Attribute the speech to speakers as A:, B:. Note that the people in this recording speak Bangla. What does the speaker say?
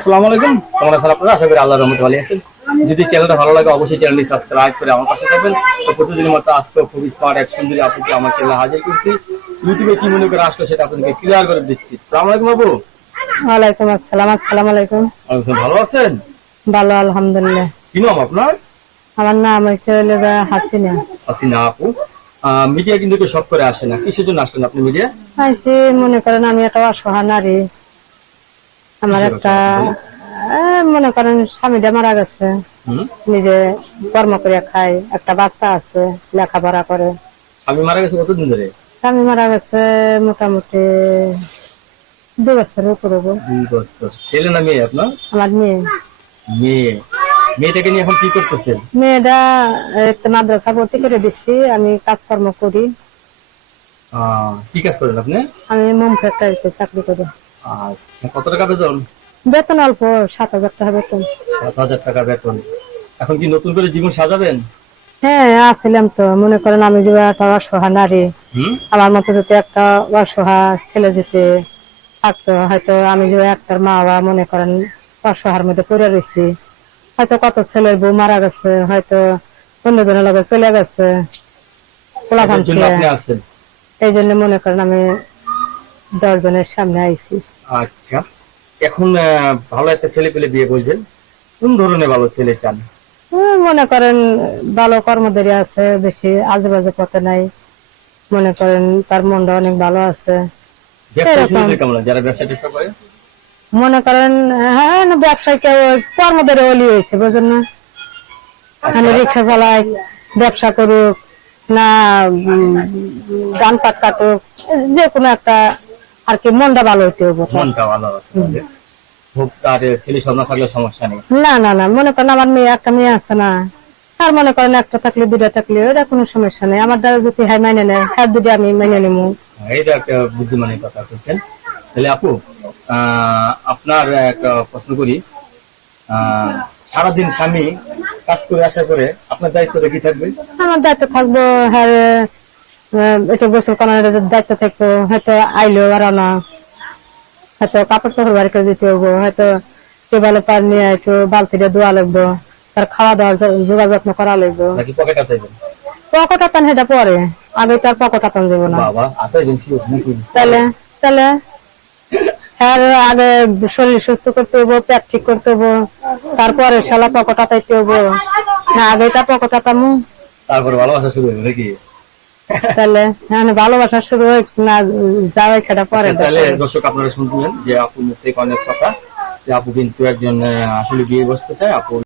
A: আসসালামু আলাইকুম। কেমন আছেন আপনারা? আশা করি আল্লাহর রহমতে ভালো আছেন। যদি চ্যানেলটা ভালো লাগে অবশ্যই চ্যানেলটি সাবস্ক্রাইব করে আমার পাশে থাকবেন। তো প্রতিদিনের মতো আজকে খুব স্মার্ট এক সুন্দরী আপুকে আমার চ্যানেলে হাজির করছি। ইউটিউবে কি মনে করে আসলো সেটা আপনাকে ক্লিয়ার করে দিচ্ছি। আসসালামু আলাইকুম বাবু
B: ওয়ালাইকুম আসসালাম আসসালাম আলাইকুম।
A: ভালো আছেন?
B: ভালো আলহামদুলিল্লাহ।
A: কি নাম আপনার?
B: আমার নাম লেবা হাসিনা।
A: হাসিনা আপু। মিডিয়া কিন্তু সব করে আসে না। কিসের জন্য আসলেন আপনি মিডিয়া
B: মনে করেন আমি একটা অসহায় নারী। আমার একটা? মনে করেন স্বামীটা মারা গেছে। নিজে কর্ম করে খাই একটা বাচ্চা আছে লেখাপড়া করে।
A: স্বামী মারা গেছে কতদিন ধরে?
B: স্বামী মারা গেছে মোটামুটি দু বছরের উপরে।
A: দুই বছর। ছেলে না মেয়ে আপনার?
B: আমার মেয়ে।
A: মেয়ে। মেয়েটাকে নিয়ে এখন কি করতেছেন?
B: মেয়েটা একটা মাদ্রাসা ভর্তি করে দিচ্ছি আমি কাজকর্ম করি।
A: কি কাজ করেন আপনি?
B: আমি মোম ফ্যাক্টরিতে চাকরি করি।
A: কত টাকা বেতন?
B: বেতন অল্প সাত হাজার টাকা বেতন।
A: সাত হাজার টাকা বেতন। এখন কি নতুন করে জীবন সাজাবেন?
B: হ্যাঁ আসছিলাম তো। মনে করেন আমি যে একটা অসহায় নারী আমার মতো যদি একটা অসহায় ছেলে যদি থাকতো হয়তো আমি যে একটার মা বাবা মনে করেন অসহার মধ্যে পড়ে রয়েছি। হয়তো কত ছেলের বউ মারা গেছে হয়তো অন্যজনের লগে চলে গেছে। এই জন্য মনে করেন আমি দশ জনের সামনে আইছি।
A: আচ্ছা। এখন ভালো একটা ছেলে পেলে বিয়ে বলছেন কোন ধরনের ভালো ছেলে চান?
B: মনে করেন ভালো কর্মধারী আছে বেশি আজেবাজে পথে নাই। মনে করেন তার মনটা অনেক ভালো আছে। মনে করেন হ্যাঁ ব্যবসায় কেউ কর্মধারে অলি হয়েছে বুঝেন না? মানে রিক্সা চালাই ব্যবসা করুক না ধান পাট কাটুক যে কোনো একটা আর কি মনটা ভালো হইতে হবে
A: মনটা ভালো। খুব তার ছেলে থাকলে সমস্যা নেই।
B: না না না মনে করেন আমার মেয়ে একটা মেয়ে আছে না আর মনে করেন একটা থাকলে দুটা থাকলে এটা কোনো সমস্যা নেই। আমার দ্বারা যদি হ্যাঁ মাইনে নেয় হ্যাঁ দুটো আমি মেনে নেব।
A: এইটা একটা বুদ্ধিমানের কথা বলছেন। তাহলে আপু আপনার একটা প্রশ্ন করি। সারাদিন স্বামী কাজ করে আসার পরে আপনার দায়িত্বটা কি থাকবে?
B: আমার দায়িত্ব থাকব হ্যাঁ গোসল করানোর দায়িত্ব থাকব হয়তো আইলো আর না হয়তো কাপড় চোপড় বাড়ি করে দিতে হব হয়তো টেবালে পার নিয়ে একটু বালতিটা ধোয়া লাগবো তার খাওয়া দাওয়ার যত্ন করা লাগবো।
A: পকেট
B: আতান সেটা পরে। আগে তার পকট আতান দেবো না। তাহলে তাহলে হ্যাঁ আগে শরীর সুস্থ করতে হব পেট ঠিক করতে হব তারপরে শালা পকট আতাইতে হব না আগে তার পকট আতামু
A: তারপরে ভালোবাসা শুরু হবে নাকি?
B: তাহলে হ্যাঁ ভালোবাসা শুরু হয় না যাওয়াই খেটা পরে
A: তাহলে দর্শক আপনারা শুনবেন যে আপু মুখ থেকে অনেক কথা যে আপু কিন্তু একজন আসলে বিয়ে বসতে চায় আপু